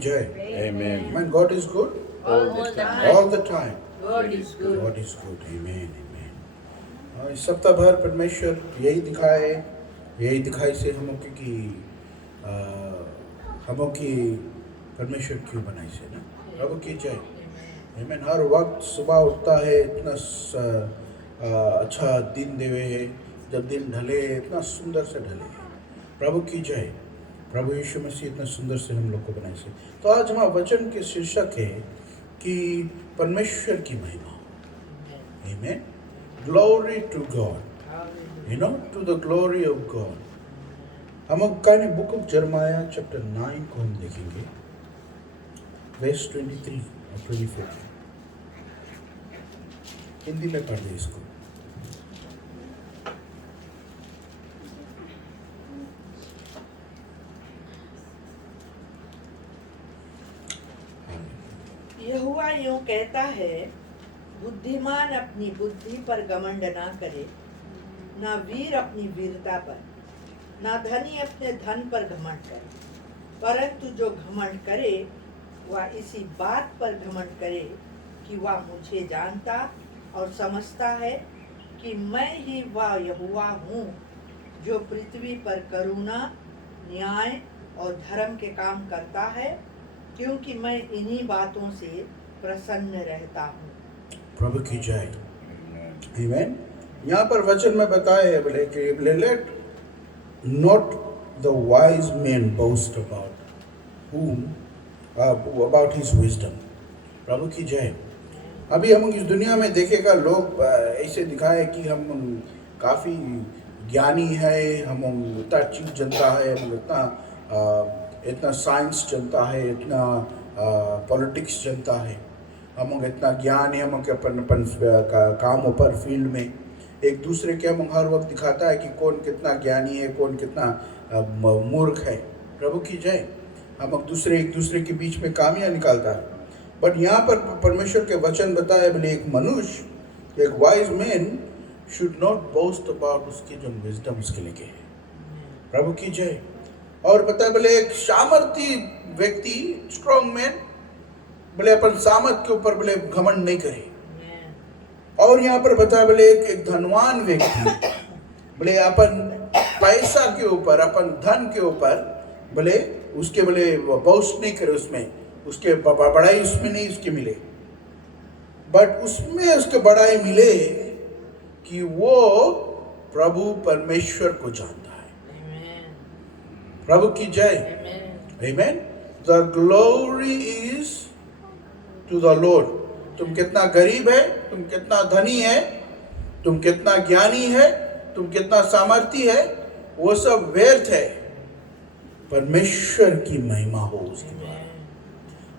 जय। Amen. Amen. God is good All the time. all the time. God is good. God is good. Amen. Amen. इस सप्ताह भर परमेश्वर यही दिखाए, यही दिखाई से हमों की हमों की परमेश्वर क्यों बनाई से ना, प्रभु की जय। Amen. हर वक्त सुबह उठता है, इतना अच्छा दिन देवे है, जब दिन ढले इतना सुंदर से ढले है, प्रभु की जय। प्रभु यीशु मसीह इतना सुंदर से हम लोग को बनाए से। तो आज हमारा वचन के शीर्षक है कि परमेश्वर की महिमा। Amen. Glory to God. You know, to the glory of God. हम लोग बुक ऑफ जरमाया चैप्टर 9 को हम देखेंगे, वर्स 23 और 24। हिंदी में पढ़ दे इसको। यहोवा यूं कहता है, बुद्धिमान अपनी बुद्धि पर घमंड ना करे, ना वीर अपनी वीरता पर, ना धनी अपने धन पर घमंड करे, परंतु जो घमंड करे वह इसी बात पर घमंड करे कि वह मुझे जानता और समझता है कि मैं ही वह यहोवा हूँ जो पृथ्वी पर करुणा, न्याय और धर्म के काम करता है, क्योंकि मैं इन्हीं बातों से प्रसन्न रहता हूँ। प्रभु की जय। Amen. यहाँ पर वचन में बताए है बोले कि let not the wise man boast about his wisdom. प्रभु की जय। अभी हम इस दुनिया में देखेगा लोग ऐसे दिखाए कि हम काफ़ी ज्ञानी है, हम इतना चीज जनता है, हम इतना साइंस जनता है, इतना पॉलिटिक्स जनता है, हम इतना ज्ञान है, हम अपन अपन कामों पर फील्ड में एक दूसरे के हम हर वक्त दिखाता है कि कौन कितना ज्ञानी है, कौन कितना मूर्ख है। प्रभु की जय। हम एक दूसरे के बीच में कामियाँ निकालता है। बट यहाँ पर परमेश्वर के वचन बताए बोले एक मनुष्य, एक wise man should not boast about उसके जो विजडम उसके लेके है। प्रभु की जय। और बताए बोले एक सामर्थी व्यक्ति, स्ट्रॉन्ग मैन, बोले अपन सामर्थ के ऊपर बोले घमंड नहीं करे। और यहाँ पर बताया बोले एक धनवान व्यक्ति बोले अपन पैसा के ऊपर, अपन धन के ऊपर बोले उसके बोले बोस्ट नहीं करे, उसमें उसके बड़ाई उसमें नहीं उसके मिले, बट उसमें उसके बड़ाई मिले कि वो प्रभु परमेश्वर को जानता है। प्रभु की जय। Amen. The glory is to the Lord. तुम कितना गरीब है, तुम कितना धनी है, तुम कितना ज्ञानी है, तुम कितना सामर्थी है, वो सब व्यर्थ है। परमेश्वर की महिमा हो उसके द्वारा।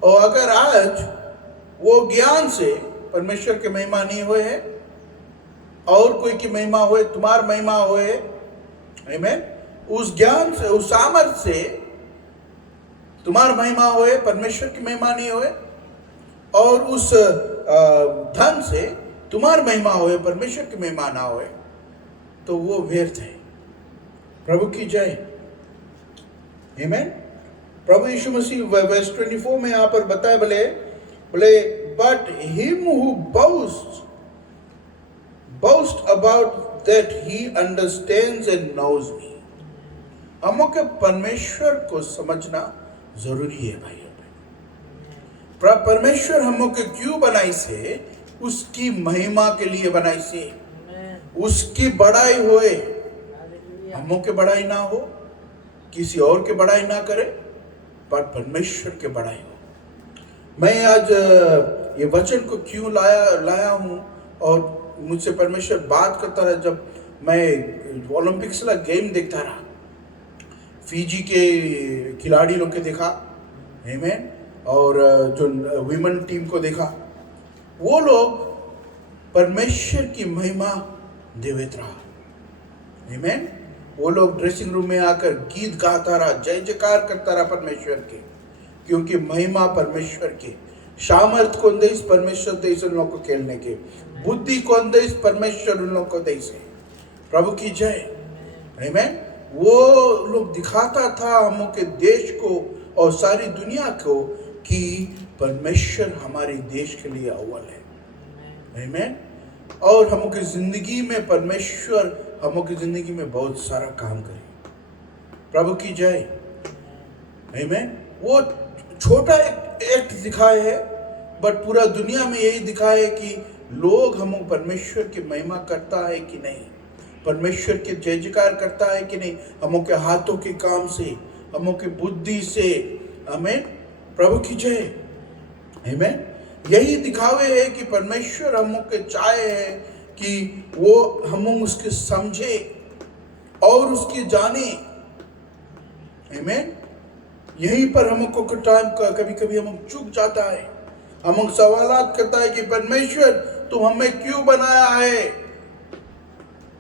और अगर आज वो ज्ञान से परमेश्वर की महिमा नहीं हुए है, और कोई की महिमा हुए, तुम्हार महिमा हुए, आमीन, उस ज्ञान से, उस सामर्थ्य से तुम्हार महिमा हुए, परमेश्वर की महिमा नहीं हुए, और उस धन से तुम्हार महिमा हुए, परमेश्वर की महिमा ना हुए, तो वो व्यर्थ है। प्रभु की जय। आमीन। प्रभु यीशु मसीह वर्स 24 में यहाँ पर बताए बोले but him who boast about that he understands and knows me. हमों के परमेश्वर को समझना जरूरी है भाई। परमेश्वर हमों के क्यों बनाई से? उसकी महिमा के लिए बनाई से, उसकी बड़ाई होए, हमों के बड़ाई ना हो, किसी और के बड़ाई ना करे, पर परमेश्वर के बड़ाई हो। मैं आज ये वचन को क्यों लाया हूँ, और मुझसे परमेश्वर बात करता रहा जब मैं ओलंपिक्स का गेम देखता रहा, फिजी के खिलाड़ी लोग के देखा, आमीन, और जो विमेन टीम को देखा, वो लोग परमेश्वर की महिमा देवत रहा, आमीन। वो लोग ड्रेसिंग रूम में आकर गीत गाता रहा, जय जयकार करता रहा परमेश्वर के, क्योंकि महिमा परमेश्वर की, सामर्थ कौन दे इस परमेश्वर दे उन लोगों को खेलने के, बुद्धि कौन दे इस परमेश्वर उन लोगों को दे से। प्रभु की जय। आमीन। वो लोग दिखाता था हम के देश को और सारी दुनिया को कि परमेश्वर हमारे देश के लिए अव्वल है। आमीन। और हम की जिंदगी में परमेश्वर हम की जिंदगी में बहुत सारा काम करे। प्रभु की जय। आमीन। वो छोटा एक एक्ट दिखाए है, बट पूरा दुनिया में यही दिखाए कि लोग हम परमेश्वर की महिमा करता है कि नहीं, परमेश्वर के जय जयकार करता है कि नहीं, हम के हाथों के काम से, हम के बुद्धि से। आमीन। प्रभु की जय। आमीन। यही दिखावे है कि परमेश्वर हम के चाहे है कि वो हम उसके समझे और उसके जाने। आमीन। यहीं पर हमको टाइम कभी कभी हम चूक जाता है। हम सवालात करता है कि परमेश्वर तू हमें क्यों बनाया है।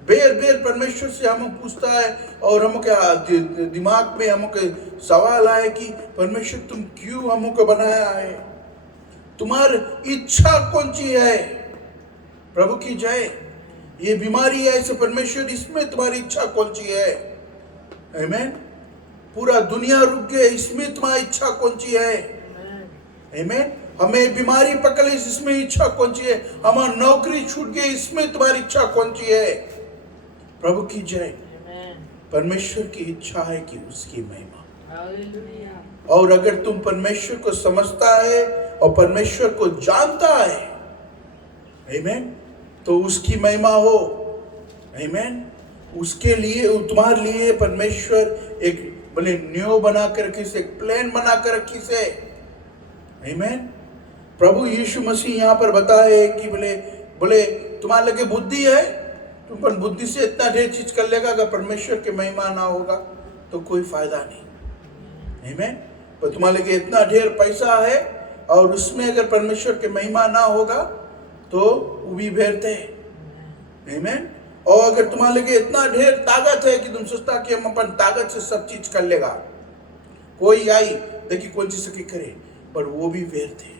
बेर बेर परमेश्वर से हम पूछता है और हम के दिमाग में हम के सवाल आए कि परमेश्वर तुम क्यों हमको बनाया है, तुम्हारी इच्छा कौन सी है। प्रभु की जय। ये बीमारी है ऐसे परमेश्वर इसमें तुम्हारी इच्छा कौन सी है। आमीन। पूरा दुनिया रुक गया, इसमें तुम्हारी इच्छा कौन सी है। आमीन। हमें बीमारी पकड़ ली, इसमें इच्छा कौन सी है। हमारी नौकरी छूट गई, इसमें तुम्हारी इच्छा कौन सी है। प्रभु की जय। परमेश्वर की इच्छा है कि उसकी महिमा। और अगर तुम परमेश्वर को समझता है और परमेश्वर को जानता है, आमीन, तो उसकी महिमा हो। आमीन। उसके लिए तुम्हारे लिए परमेश्वर एक बोले न्यू बना कर रखी से, एक प्लान बना कर रखी से। आमीन। प्रभु यीशु मसीह यहाँ पर बताए कि बोले तुम्हारे लगे बुद्धि है, तुम पर बुद्धि से इतना ढेर चीज कर लेगा, अगर परमेश्वर की महिमा ना होगा तो कोई फायदा नहीं। आमीन। पर तुम्हारे लगे इतना ढेर पैसा है और उसमें अगर परमेश्वर की महिमा ना होगा तो वो भी व्यर्थ है। आमीन। और अगर तुम्हारे लगे इतना ढेर ताकत है कि तुम सोचता कि हम अपन ताकत से सब चीज कर लेगा, कोई आई देखिए कौन चीज सके करे, पर वो भी व्यर्थ है।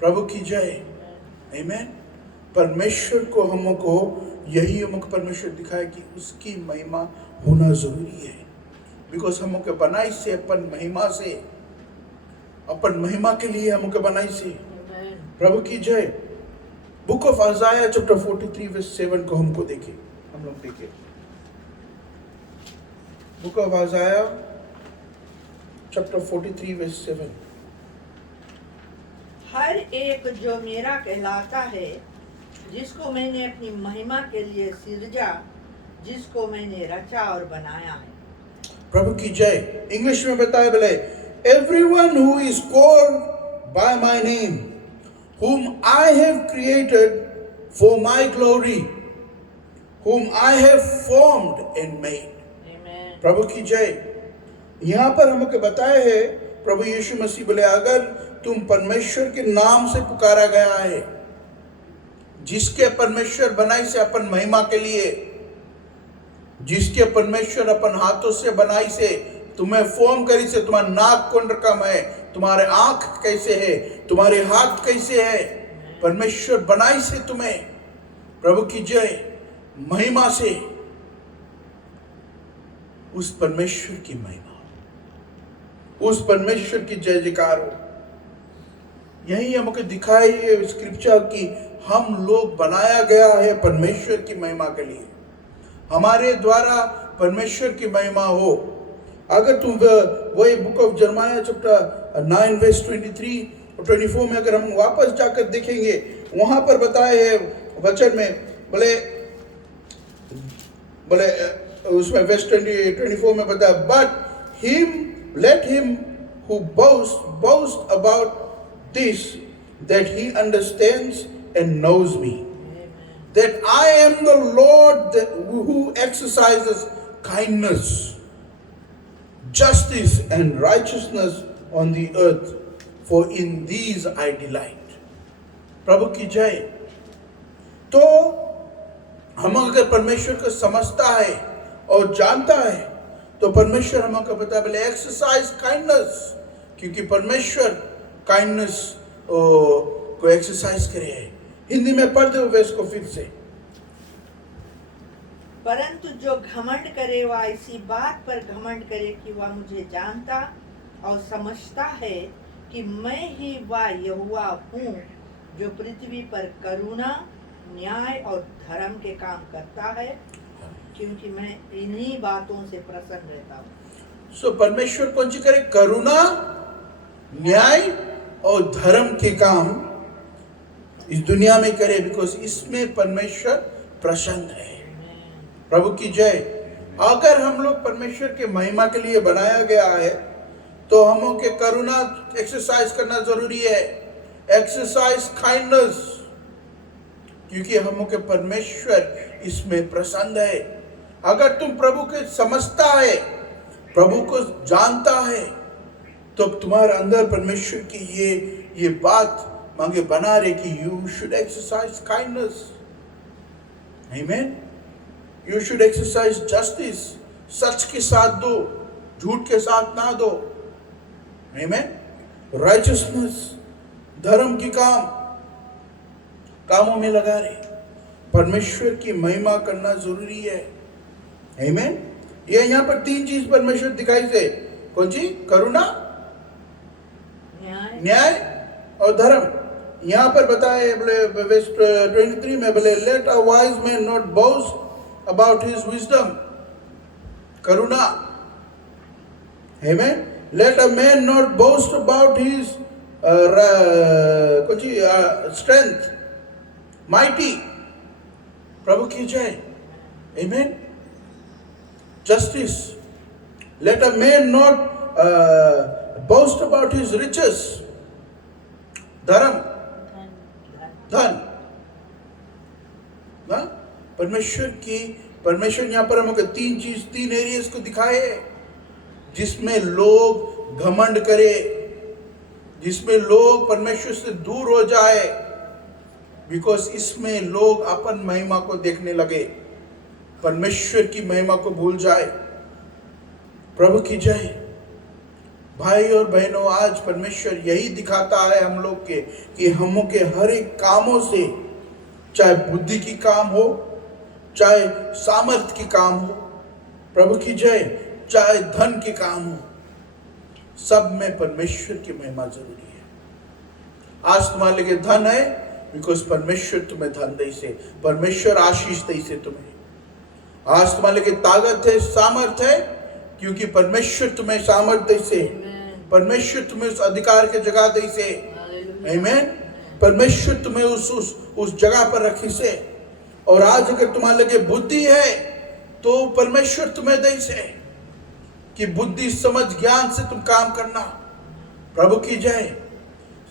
प्रभु की जय। आमीन। परमेश्वर को हमको यही हमको परमेश्वर दिखाए कि उसकी महिमा होना जरूरी है। बिकॉज हमको बनाई से अपन महिमा से, अपन महिमा के लिए हमको बनाई से। प्रभु की जय। Book of Isaiah chapter 43 verse 7 को हमको देखें, हम लोग देखें। Book of Isaiah chapter 43 verse 7। हर एक जो मेरा कहलाता है, जिसको मैंने अपनी महिमा के लिए सिरजा, जिसको मैंने रचा और बनाया है। प्रभु की जय। इंग्लिश में बताया बोले, everyone who is called by my name, whom I have created for my glory, whom I have formed and made. Amen. प्रभु की जय। यहाँ पर हमको बताया है प्रभु यीशु मसीह बोले, अगर तुम परमेश्वर के नाम से पुकारा गया है, जिसके परमेश्वर बनाई से अपन महिमा के लिए, जिसके परमेश्वर अपन हाथों से बनाई से, तुम्हें फॉर्म करी से, तुम्हारा नाक कौन रकम है, तुम्हारे आंख कैसे है, तुम्हारे हाथ कैसे है, परमेश्वर बनाई से तुम्हें। प्रभु की जय। महिमा से, उस परमेश्वर की महिमा, उस परमेश्वर की जय जयकार हो। यही हमको दिखाई है स्क्रिप्चर की हम लोग बनाया गया है परमेश्वर की महिमा के लिए, हमारे द्वारा परमेश्वर की महिमा हो। अगर तुम वही book of Jeremiah chapter 9 verse 23 और 24 में अगर हम वापस जाकर देखेंगे, वहां पर बताए है वचन में, बोले उसमें वर्स 24 में बताया, but him let him who boast about this, that he understands and knows me, that I am the Lord who exercises kindness, justice and righteousness on the earth, for in these I delight. प्रभु की जय। तो हम अगर परमेश्वर को समझता है और जानता है तो परमेश्वर हमको बता बोले एक्सरसाइज काइंडनेस, क्योंकि परमेश्वर काइंडनेस को एक्सरसाइज करे है। हिंदी में पढ़ दो वेस को फिर से। परंतु जो घमंड करे वह इसी बात पर घमंड करे कि वह मुझे जानता और समझता है कि मैं ही वह यहोवा हूँ जो पृथ्वी पर करुणा, न्याय और धर्म के काम करता है, क्योंकि मैं इन्हीं बातों से प्रसन्न रहता हूँ। सो परमेश्वर कौन सी करे? करुणा, न्याय और धर्म के काम इस दुनिया में करे, बिकॉज इसमें परमेश्वर प्रसन्न है। प्रभु की जय। अगर हम लोग परमेश्वर के महिमा के लिए बनाया गया है तो हम के करुणा एक्सरसाइज करना जरूरी है, एक्सरसाइज काइंडनेस, क्योंकि हम के परमेश्वर इसमें प्रसन्न है। अगर तुम प्रभु के समझता है, प्रभु को जानता है, तो तुम्हारे अंदर परमेश्वर की ये बात मांगे बना रहे कि यू शुड एक्सरसाइज काइंडनेस, आमीन। यू शुड एक्सरसाइज जस्टिस, सच के साथ दो, झूठ के साथ ना दो, आमीन। राइचसनेस, धर्म की कामों में लगा रहे। परमेश्वर की महिमा करना जरूरी है, आमीन। ये यहाँ पर 3 चीज परमेश्वर दिखाई दे। कौन सी? करुणा, न्याय और धर्म। यहाँ पर बताए बोले वर्स 23 में बोले let a wise man not boast about his wisdom, करुणा, आमीन। Let a man not boast about his strength, mighty, प्रभु की जय, आमीन। Justice, let a man not boast about his riches, धर्म, धन, ना? परमेश्वर यहाँ पर हमको 3 एरियाज को दिखाए जिसमें लोग घमंड करे, जिसमें लोग परमेश्वर से दूर हो जाए, बिकॉज इसमें लोग अपन महिमा को देखने लगे, परमेश्वर की महिमा को भूल जाए। प्रभु की जय। भाई और बहनों, आज परमेश्वर यही दिखाता है हम लोग के कि हम के हर एक कामों से, चाहे बुद्धि की काम हो, चाहे सामर्थ्य की काम हो, प्रभु की जय, चाहे धन के काम हो, सब में परमेश्वर की महिमा जरूरी है। आज तुम्हारे लिए धन है बिकॉज परमेश्वर तुम्हें धन दे से, परमेश्वर आशीष दे से तुम्हें। आज तुम्हारे लिए ताकत है, सामर्थ्य है, क्योंकि परमेश्वर तुम्हें सामर्थ्य से, परमेश्वर तुम्हें उस अधिकार के जगह दे से, आमीन। परमेश्वर तुम्हें उस जगह पर रखी से। और आज अगर तुम्हारे लगे बुद्धि है तो परमेश्वर तुम्हें दे से कि बुद्धि, समझ, ज्ञान से तुम काम करना। प्रभु की जय।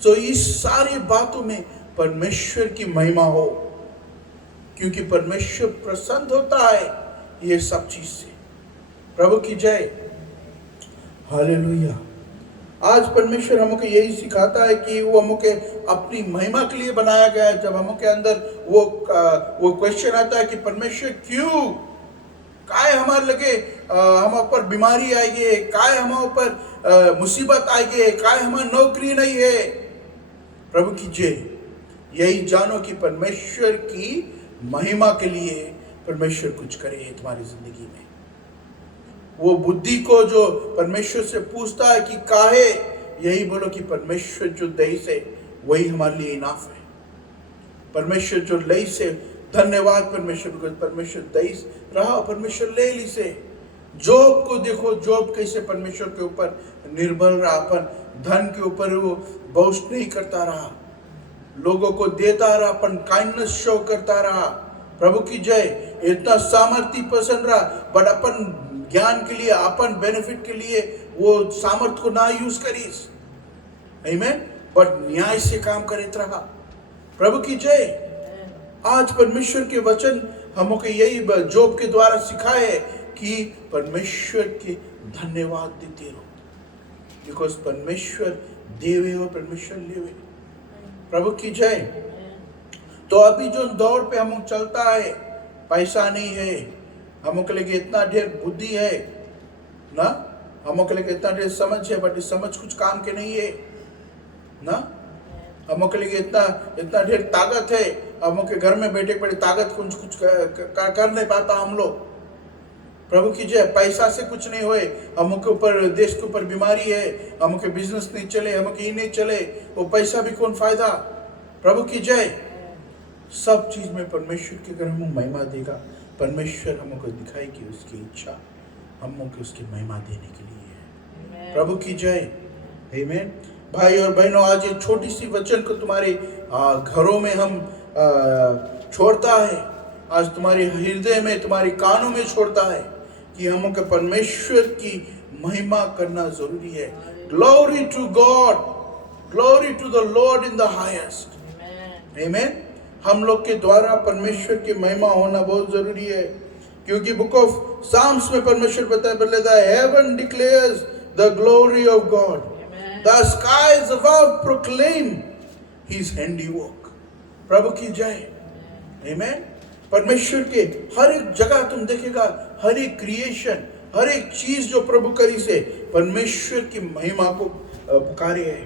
तो इस सारी बातों में परमेश्वर की महिमा हो, क्योंकि परमेश्वर प्रसन्न होता है ये सब चीज से। प्रभु की जय, हालेलुया। आज परमेश्वर हमको यही सिखाता है कि वो हमको अपनी महिमा के लिए बनाया गया है। जब हमके अंदर वो क्वेश्चन आता है कि परमेश्वर क्यों, काय हमारे लगे हम ऊपर बीमारी आएगी, काय हम ऊपर मुसीबत आएगी, काय हमारी नौकरी नहीं है, प्रभु की जय। यही जानो कि परमेश्वर की महिमा के लिए परमेश्वर कुछ करे तुम्हारी जिंदगी में। वो बुद्धि को जो परमेश्वर से पूछता है कि काहे, यही बोलो कि परमेश्वर जो दई से वही हमारे लिए इनाफ है। परमेश्वर जो लई से धन्यवाद परमेश्वर को, परमेश्वर दई रहा, परमेश्वर ले ली से। जोब को देखो, जोब कैसे परमेश्वर के ऊपर निर्भर रहा, अपन धन के ऊपर वो बोस्ट नहीं करता रहा, लोगों को देता रहा, अपन काइंडनेस शो करता रहा। प्रभु की जय। इतना सामर्थ्य पसंद रहा, बट अपन ज्ञान के लिए, अपन बेनिफिट के लिए वो सामर्थ्य को ना यूज करीस, आमीन, बट न्याय से काम करते रहा। प्रभु की जय। आज परमेश्वर के वचन हमको यही जोब के द्वारा सिखाए कि परमेश्वर के धन्यवाद देते रहो, बिकॉज परमेश्वर देवे और परमेश्वर लेवे। प्रभु की जय। तो अभी जो दौर पे हम चलता है, पैसा नहीं है, हमको लगे इतना ढेर बुद्धि है ना, हमको लगे इतना ढेर समझ है, बट इस समझ कुछ काम के नहीं है ना। हमको लगे इतना ढेर ताकत है, हमको घर में बैठे पड़े ताकत कुछ कर नहीं पाता हम लोग। प्रभु की जय। पैसा से कुछ नहीं होए, हमके ऊपर देश के ऊपर बीमारी है, हमके बिजनेस नहीं चले, हमके ये नहीं चले, वो पैसा भी कौन फायदा। प्रभु की जय। सब चीज में परमेश्वर की अगर हम महिमा देगा, परमेश्वर हमको दिखाएगी उसकी इच्छा हमको उसकी महिमा देने के लिए है। प्रभु की जय। आमीन। भाई और बहनों, आज ये छोटी सी वचन को तुम्हारे घरों में हम छोड़ता है, आज तुम्हारे हृदय में, तुम्हारे कानों में छोड़ता है कि हमको परमेश्वर की महिमा करना जरूरी है। Glory to God, glory to the Lord in the highest. आमीन। हम लोग के द्वारा परमेश्वर की महिमा होना बहुत जरूरी है, क्योंकि बुक ऑफ साम्स में परमेश्वर बताता है, heaven declares the glory of God, the skies above proclaim his handiwork. प्रभु की जय। आमीन। परमेश्वर के हर एक जगह तुम देखेगा, हर एक क्रिएशन, हर एक चीज जो प्रभु करी से परमेश्वर की महिमा को पुकारे है।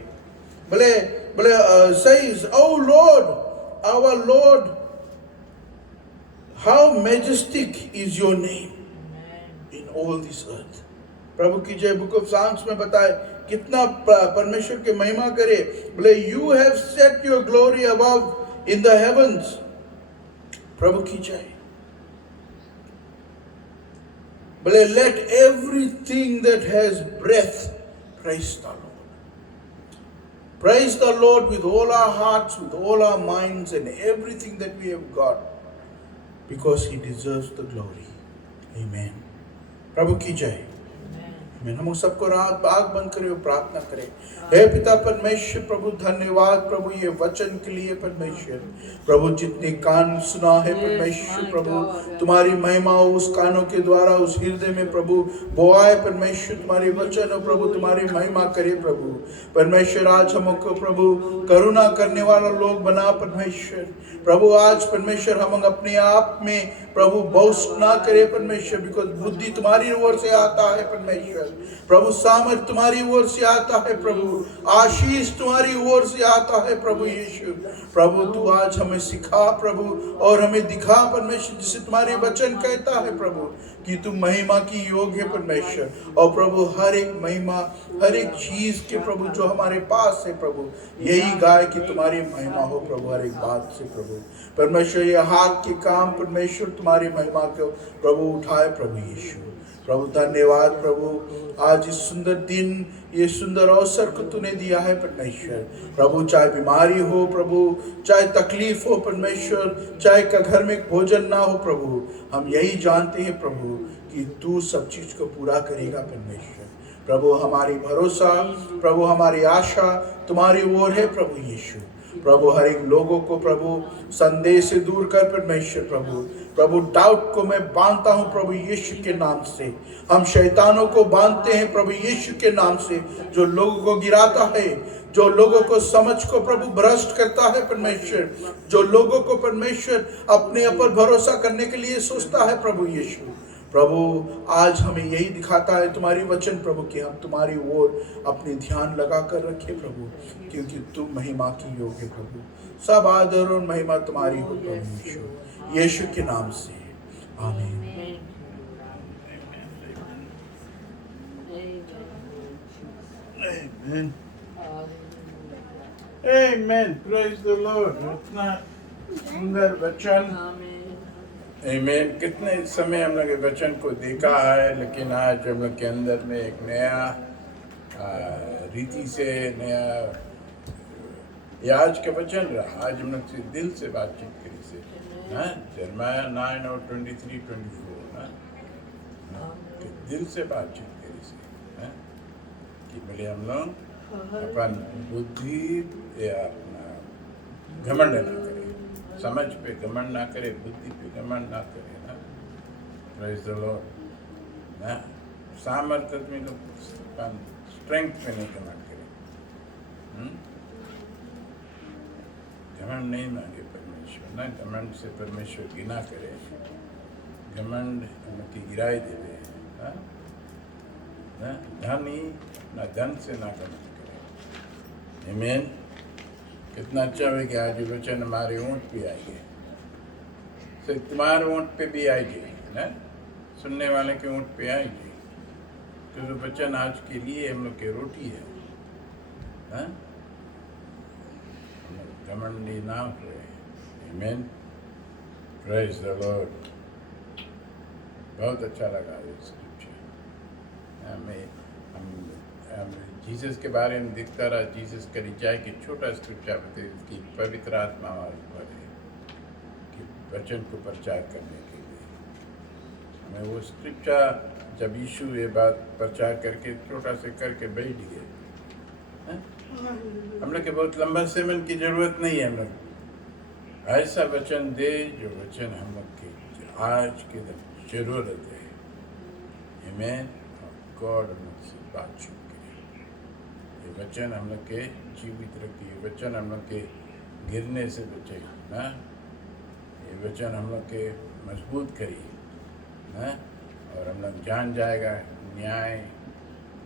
बोले बोले says, oh Lord, our Lord, how majestic is your name in all this earth। प्रभु की जय। बुक ऑफ साम्स में बताए कितना परमेश्वर की महिमा करे। बोले you have set your glory above in the heavens। प्रभु की जय। बोले let everything that has breath praise the Lord। Praise the Lord with all our hearts, with all our minds, and everything that we have got, because He deserves the glory। Amen। प्रभु की जय। आमीन। हम सबको रात आग बंद करें और प्रार्थना करें। हे पिता परमेश्वर, प्रभु धन्यवाद प्रभु ये वचन के लिए परमेश्वर। प्रभु जितने कान सुना है परमेश्वर, प्रभु तुम्हारी महिमा उस कानों के द्वारा उस हृदय में प्रभु बोआए परमेश्वर तुम्हारे वचन, और प्रभु तुम्हारी महिमा करे प्रभु। परमेश्वर आज हमको प्रभु करुणा करने वाला लोग बना परमेश्वर। प्रभु आज परमेश्वर हम अपने आप में प्रभु बोस्ट ना करे परमेश्वर, बिकॉज बुद्धि तुम्हारी ओर से आता है परमेश्वर। प्रभु सामर्थ तुम्हारी ओर से आता है प्रभु, आशीष तुम्हारी ओर से आता है प्रभु यीशु। प्रभु तू आज हमें सिखा प्रभु और हमें दिखा परमेश्वर, जिसे तुम्हारे वचन कहता है प्रभु कि तू महिमा की योग्य है परमेश्वर। और प्रभु हर एक महिमा, हर एक चीज के प्रभु जो हमारे पास है प्रभु, यही गाय कि तुम्हारी महिमा हो प्रभु हर एक बात से प्रभु। परमेश्वर ये हाथ के काम परमेश्वर तुम्हारी महिमा को प्रभु उठाए प्रभु यीशु। प्रभु धन्यवाद प्रभु, आज इस सुंदर दिन, ये सुंदर अवसर को तूने दिया है परमेश्वर। प्रभु चाहे बीमारी हो प्रभु, चाहे तकलीफ हो परमेश्वर, चाहे का घर में भोजन ना हो प्रभु, हम यही जानते हैं प्रभु कि तू सब चीज को पूरा करेगा परमेश्वर। प्रभु हमारी भरोसा, प्रभु हमारी आशा तुम्हारी ओर है प्रभु यीशु। प्रभु हर एक लोगों को प्रभु संदेह से दूर कर परमेश्वर। प्रभु प्रभु डाउट को मैं बांधता हूँ प्रभु यीशु के नाम से। हम शैतानों को बांधते हैं प्रभु यीशु के नाम से, जो लोगों को गिराता है, जो लोगों को समझ को प्रभु भ्रष्ट करता है परमेश्वर, जो लोगों को परमेश्वर अपने ऊपर भरोसा करने के लिए सोचता है प्रभु यीशु। प्रभु आज हमें यही दिखाता है तुम्हारी वचन प्रभु कि हम तुम्हारी ओर अपने ध्यान लगा कर रखे प्रभु, क्योंकि तुम महिमा की योग्य प्रभु। सब आदर और महिमा तुम्हारी हो प्रभु यीशु, यीशु के नाम से आमीन। Amen. Amen. Praise the Lord. इतना सुंदर वचन। आमीन। कितने समय हम लोग वचन को देखा है, लेकिन आज हम लोग के अंदर में एक नया रीति से नया ये आज का वचन रहा। आज हम लोग से दिल से बातचीत करी से यिर्मयाह 9 और 23-24 दिल से बातचीत करी से कि बोले हम लोग अपन बुद्धि या अपना घमंड ना करें, समझ पे घमंड ना करे, बुद्धि पे घमंड ना करे ना। प्रेज द लॉर्ड ना। सामर्थ्य में लोग स्ट्रेंथ पे नहीं घमंड करे, घमंड नहीं मांगे परमेश्वर ना। घमंड से परमेश्वर गिना करे, घमंड उनकी गिराई देवे ना। धनी ना धन से ना घमंड करे। आमीन। कितना अच्छा है कि आज वचन हमारे ऊँट पे आएंगे, सिर्फ तुम्हारे ऊँट पे भी आएंगे ना। सुनने वाले के ऊँट पे आएगी। तो जो वचन आज के लिए हम लोग की रोटी है, हाँ? हम लोग घमंडी ना हुए। आमीन, प्रेज द लॉर्ड। बहुत अच्छा लगा ये स्क्रिप्चर। हम जीसस के बारे में दिखता रहा, जीसस का रिचाई की छोटा स्क्रिप्चर बताइए कि पवित्र आत्मा हमारे ऊपर है कि वचन को प्रचार करने के लिए। हमें वो स्क्रिप्चर जब यीशु ये बात प्रचार करके छोटा से करके बैठ गए, हैं? हम लोग के बहुत लंबा सेवन की जरूरत नहीं है। हम लोग ऐसा वचन दे जो वचन हम लोग की आज के दिन जरूरत है। आमीन। गॉड हम लोग से बातचीत करे, ये वचन हम लोग के जीवित रखे, ये वचन हम लोग के गिरने से बचे ना, ये वचन हम लोग के मजबूत करिए ना, और हम लोग जान जाएगा न्याय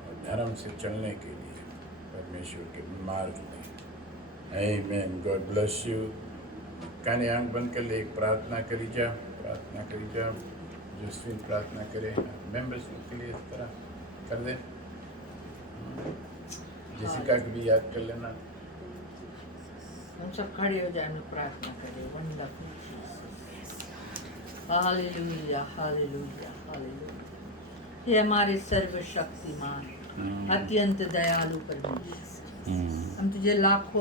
और धर्म से चलने के लिए परमेश्वर के मार्ग में। आमीन। God bless you. काने आंख बंद कर ले, एक प्रार्थना करी जा, प्रार्थना करी जा। जोसफिन प्रार्थना करे, मेंबर्स के लिए इस तरह कर दे। जेसिका को भी याद कर लेना। हम सब खड़े हो जाए, हम लोग प्रार्थना करें। Wonderful, hallelujah, hallelujah, hallelujah. हे हमारे सर्वशक्तिमान, अत्यंत दयालु परमेश्वर, हम तुझे लाखों